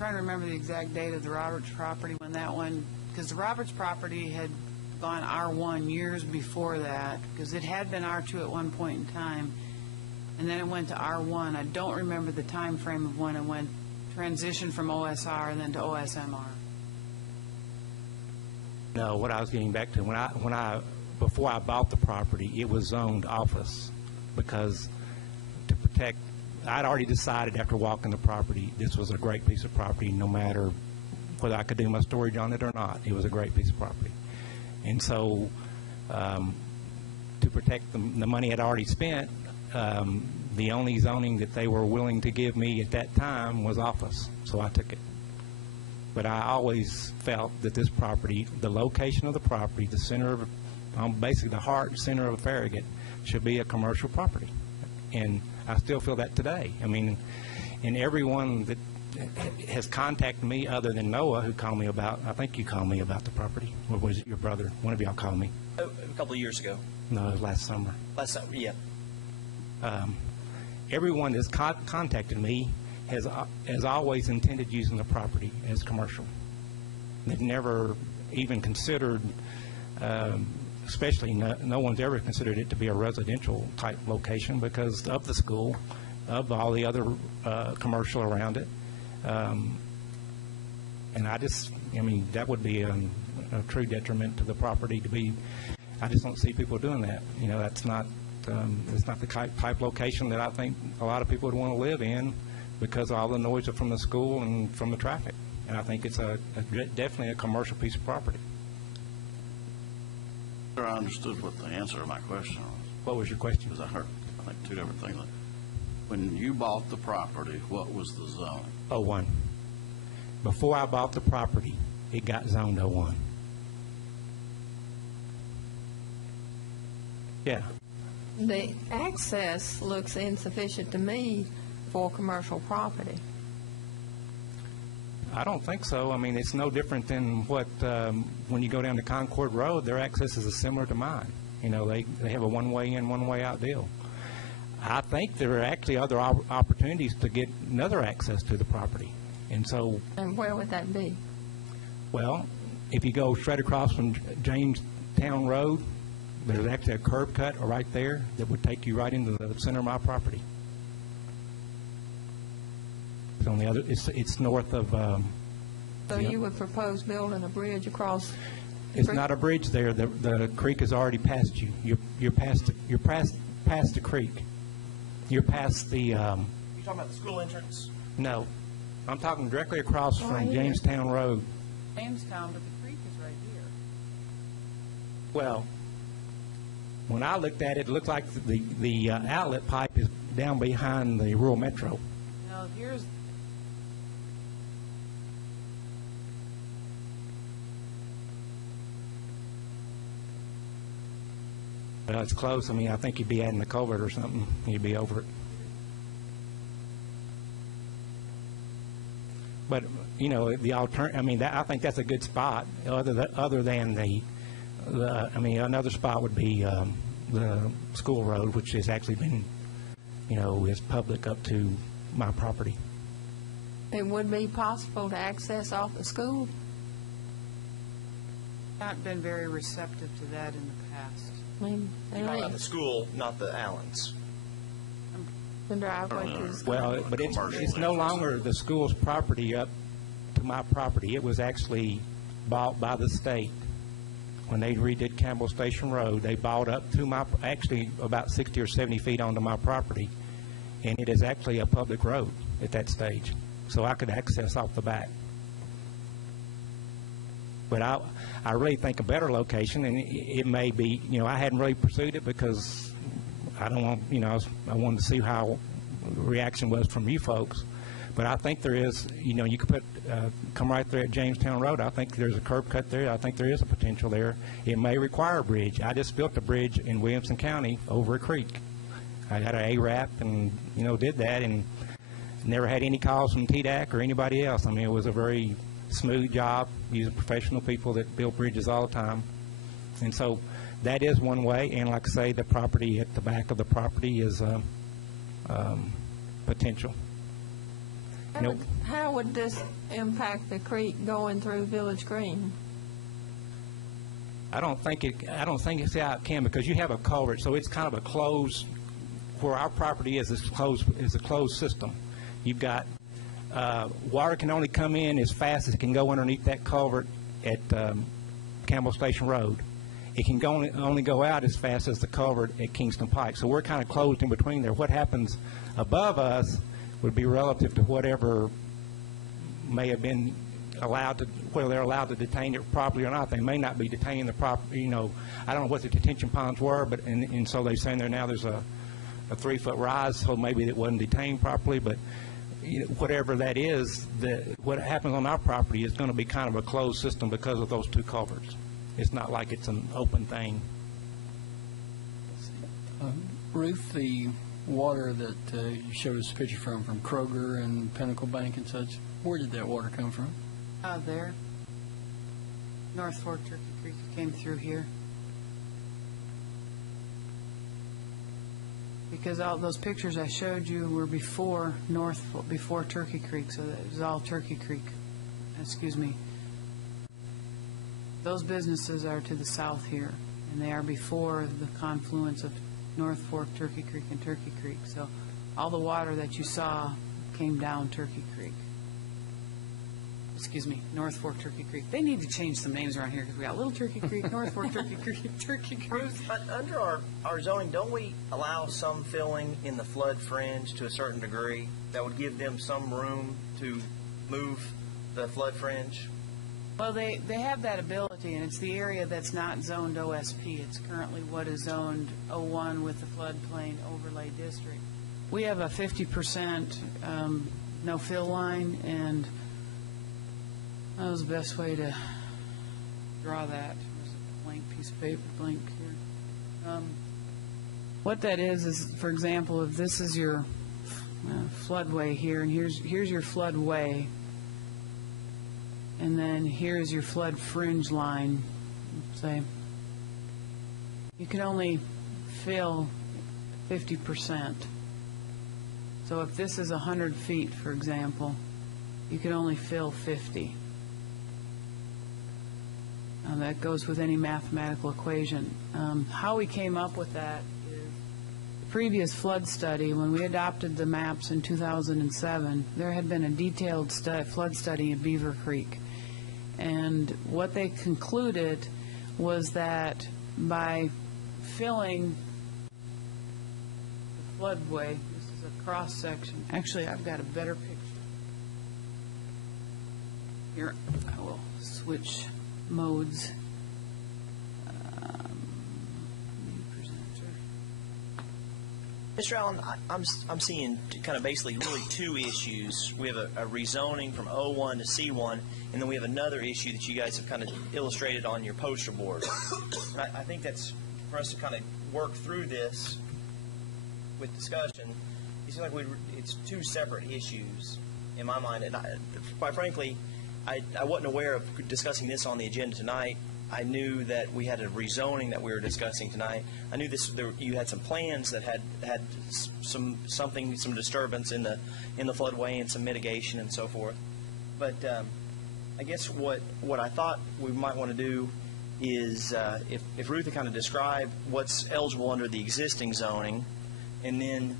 trying to remember the exact date of the Roberts property when that one, because the Roberts property had gone R1 years before that, because it had been R2 at one point in time, and then it went to R1. I don't remember the time frame of when it went, transition from OSR and then to OSMR. No, what I was getting back to, before I bought the property, it was zoned office, because to protect, I'd already decided after walking the property, this was a great piece of property, no matter whether I could do my storage on it or not. It was a great piece of property. And so to protect the money I'd already spent, the only zoning that they were willing to give me at that time was office, so I took it. But I always felt that this property, the location of the property, the center of, basically the heart center of Farragut, should be a commercial property. And I still feel that today. I mean, and everyone that has contacted me other than Noah, who called me about, I think you called me about the property. Or was it your brother? One of y'all called me. A couple of years ago. No, it was last summer. Last summer, yeah. Everyone that's contacted me has always intended using the property as commercial. They've never even considered, especially no one's ever considered it to be a residential type location because of the school, of all the other commercial around it. And I mean, that would be a true detriment to the property to be, I just don't see people doing that. You know, that's not, it's not the type location that I think a lot of people would want to live in because of all the noise from the school and from the traffic. And I think it's definitely a commercial piece of property. Sure, I understood what the answer to my question was. What was your question? Because I heard, I think, two different things. When you bought the property, what was the zone? 01. Before I bought the property, it got zoned 01. Yeah. The access looks insufficient to me for commercial property. I don't think so. I mean, it's no different than what, when you go down to Concord Road, their access is similar to mine. You know, they have a one-way in, one-way out deal. I think there are actually other opportunities to get another access to the property. And so... And where would that be? Well, if you go straight across from Jamestown Road, there's actually a curb cut right there that would take you right into the center of my property. It's on the other. It's north of. So you would propose building a bridge across? It's not a bridge there. The creek is already past you. You're past the creek. You're past the. You talking about the school entrance? No, I'm talking directly across from Jamestown Road. Jamestown, but the creek is right here. Well, when I looked at it, it looked like the outlet pipe is down behind the rural metro. Now here's. Well, it's close. I mean, I think you'd be adding the culvert or something. You'd be over it. But you know, the alternative. I mean, I think that's a good spot. Other than the I mean, another spot would be the school road, which has actually been, you know, is public up to my property. It would be possible to access off the school? Not been very receptive to that in the past. I mean, You're talking about the school, not the Allens. the driveway to the school. Well, but it's no longer the school's property up to my property. It was actually bought by the state. When they redid Campbell Station Road, they bought up to my, actually about 60 or 70 feet onto my property, and it is actually a public road at that stage. So I could access off the back. But I really think a better location, and it may be, you know, I hadn't really pursued it because I don't want, you know, I wanted to see how the reaction was from you folks. But I think there is, you know, you could put, come right there at Jamestown Road. I think there's a curb cut there. I think there is a potential there. It may require a bridge. I just built a bridge in Williamson County over a creek. I got an ARAP and, you know, did that and never had any calls from TDAC or anybody else. I mean, it was a very smooth job using professional people that build bridges all the time. And so that is one way. And like I say, the property at the back of the property is potential. how would this impact the creek going through Village Green? I don't think it's how it can, because you have a culvert, so it's kind of a closed, where our property is a closed system. You've got, water can only come in as fast as it can go underneath that culvert at Campbell Station Road. It can only go out as fast as the culvert at Kingston Pike. So we're kind of closed in between there. What happens above us would be relative to whatever may have been allowed to, whether they're allowed to detain it properly or not. They may not be detaining the property, I don't know what the detention ponds were, but, and so they're saying now there's a 3-foot rise, so maybe it wasn't detained properly, but whatever that is, what happens on our property is going to be kind of a closed system because of those 2 culverts. It's not like it's an open thing. Ruth, the water that you showed us a picture from Kroger and Pinnacle Bank and such, where did that water come from? Out there. North Fork Turkey Creek came through here. Because all those pictures I showed you were before Turkey Creek, so that was all Turkey Creek. Excuse me. Those businesses are to the south here, and they are before the confluence of North Fork, Turkey Creek, and Turkey Creek. So all the water that you saw came down Turkey Creek. Excuse me, North Fork, Turkey Creek. They need to change some names around here because we got Little Turkey Creek, North Fork, Turkey Creek, Turkey Creek. Ruth, under our zoning, don't we allow some filling in the flood fringe to a certain degree that would give them some room to move the flood fringe? Well, they have that ability, and it's the area that's not zoned OSP. It's currently what is zoned O1 with the floodplain overlay district. We have a 50% no-fill line, and that was the best way to draw that. There's a blank piece of paper, blank here. What that is, for example, if this is your floodway here, and here's your floodway, and then here's your flood fringe line, say, you can only fill 50%. So if this is 100 feet, for example, you can only fill 50. That goes with any mathematical equation. How we came up with that is the previous flood study, when we adopted the maps in 2007, there had been a detailed flood study in Beaver Creek. And what they concluded was that by filling the floodway, this is a cross section. Actually, I've got a better picture. Here, I will switch modes. Mr. Allen, I'm seeing kind of basically really 2 issues. We have a rezoning from O1 to C1, and then we have another issue that you guys have kind of illustrated on your poster board. And I think that's for us to kind of work through this with discussion. It seems like it's 2 separate issues in my mind, and quite frankly, I wasn't aware of discussing this on the agenda tonight. I knew that we had a rezoning that we were discussing tonight. I knew you had some plans that had some disturbance in the floodway and some mitigation and so forth. But I guess what I thought we might want to do is if Ruth could kind of describe what's eligible under the existing zoning, and then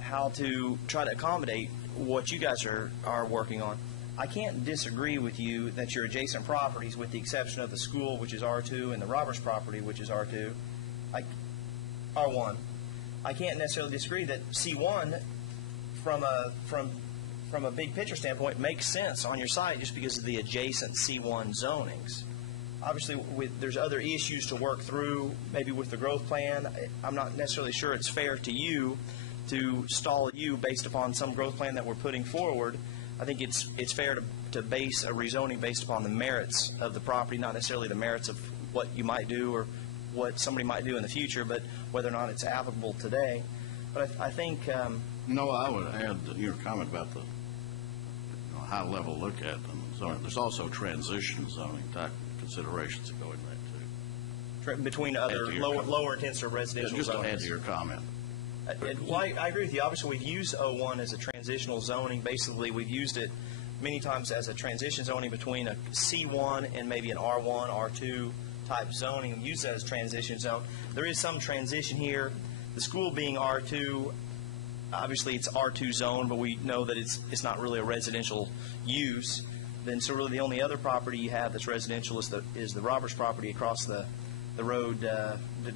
how to try to accommodate what you guys are working on. I can't disagree with you that your adjacent properties, with the exception of the school, which is R2, and the Roberts property, which is R2, R1. I can't necessarily disagree that C1, from a big picture standpoint, makes sense on your site just because of the adjacent C1 zonings. Obviously, there's other issues to work through, maybe with the growth plan. I'm not necessarily sure it's fair to you to stall you based upon some growth plan that we're putting forward. I think it's fair to base a rezoning based upon the merits of the property, not necessarily the merits of what you might do or what somebody might do in the future, but whether or not it's applicable today. But I think... No, I would add your comment about the high-level look at them. There's also transition zoning type considerations that go in that, too. Between other lower intensive residential Just to zones. add to your comment. Well, I agree with you. Obviously, we've used O1 as a transitional zoning. Basically, we've used it many times as a transition zoning between a C1 and maybe an R1, R2 type zoning. We use that as transition zone. There is some transition here. The school being R2, obviously it's R2 zone, but we know that it's not really a residential use. Then, so really the only other property you have that's residential is the Roberts property across the road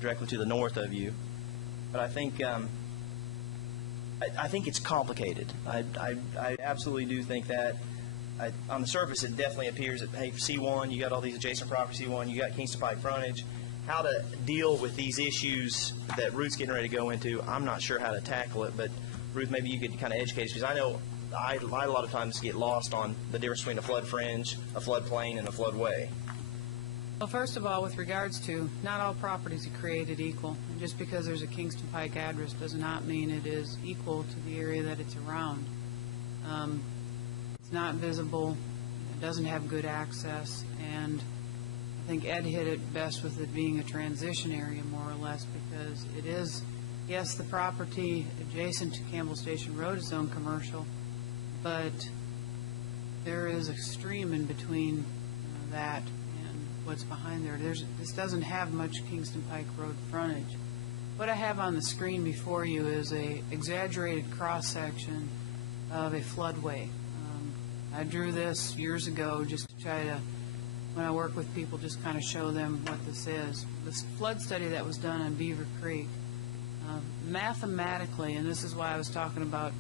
directly to the north of you. But I think it's complicated. I absolutely do think that. On the surface, it definitely appears that, hey, C1, you got all these adjacent properties, C1, you got Kingston Pike frontage. How to deal with these issues that Ruth's getting ready to go into, I'm not sure how to tackle it, but Ruth, maybe you could kind of educate us, because I know I a lot of times get lost on the difference between a flood fringe, a floodplain, and a floodway. Well, first of all, with regards to, not all properties are created equal. And just because there's a Kingston Pike address does not mean it is equal to the area that it's around. It's not visible, it doesn't have good access, and I think Ed hit it best with it being a transition area, more or less, because it is, yes, the property adjacent to Campbell Station Road is zoned commercial, but there is a stream in between that and what's behind there. This doesn't have much Kingston Pike Road frontage. What I have on the screen before you is a exaggerated cross-section of a floodway. I drew this years ago just to try to, when I work with people, just kind of show them what this is. This flood study that was done on Beaver Creek, mathematically, and this is why I was talking about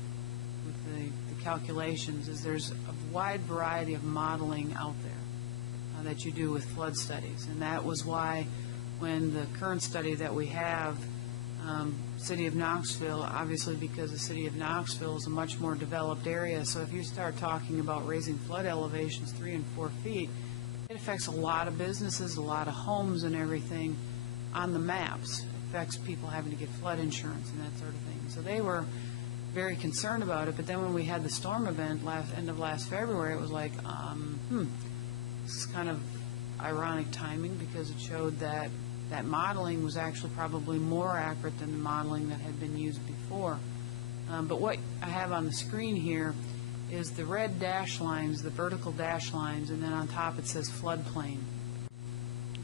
with the calculations, is there's a wide variety of modeling out there that you do with flood studies. And that was why when the current study that we have, City of Knoxville, obviously because the City of Knoxville is a much more developed area, so if you start talking about raising flood elevations 3 and 4 feet, it affects a lot of businesses, a lot of homes and everything on the maps. It affects people having to get flood insurance and that sort of thing. So they were very concerned about it, but then when we had the storm event end of last February, it was like, this is kind of ironic timing, because it showed that modeling was actually probably more accurate than the modeling that had been used before. But what I have on the screen here is the red dash lines, the vertical dash lines, and then on top it says floodplain.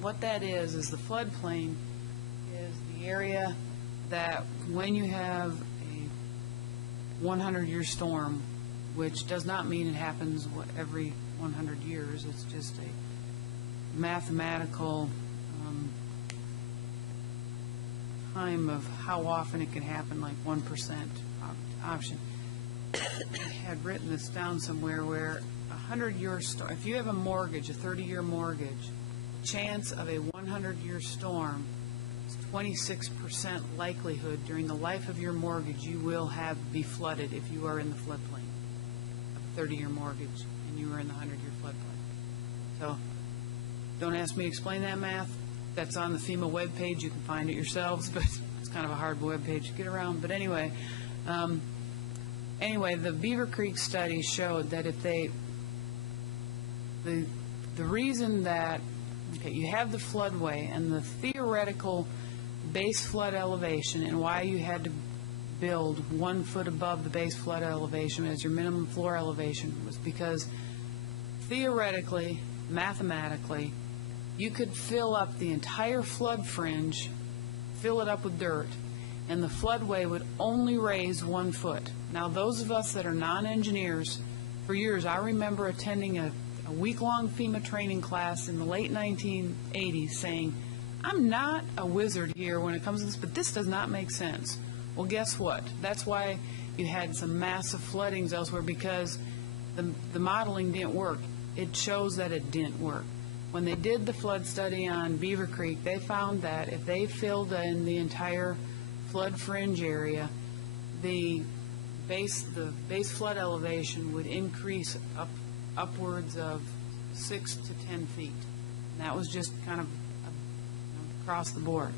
What that is the floodplain is the area that when you have a 100-year storm, which does not mean it happens every 100 years, it's just a mathematical time of how often it can happen, like 1% option. I had written this down somewhere where a 100-year storm, if you have a mortgage, a 30-year mortgage, chance of a 100-year storm is 26% likelihood during the life of your mortgage you will be flooded if you are in the floodplain. A 30-year mortgage and you are in the 100-year floodplain. So don't ask me to explain that math. That's on the FEMA webpage. You can find it yourselves, but it's kind of a hard webpage to get around. But anyway, the Beaver Creek study showed that if the reason that you have the floodway and the theoretical base flood elevation, and why you had to build 1 foot above the base flood elevation as your minimum floor elevation, was because theoretically, mathematically, you could fill up the entire flood fringe, fill it up with dirt, and the floodway would only raise 1 foot. Now, those of us that are non-engineers, for years, I remember attending a week-long FEMA training class in the late 1980s saying, I'm not a wizard here when it comes to this, but this does not make sense. Well, guess what? That's why you had some massive floodings elsewhere, because the modeling didn't work. It shows that it didn't work. When they did the flood study on Beaver Creek, they found that if they filled in the entire flood fringe area, the base flood elevation would increase upwards of 6 to 10 feet. And that was just kind of across the board.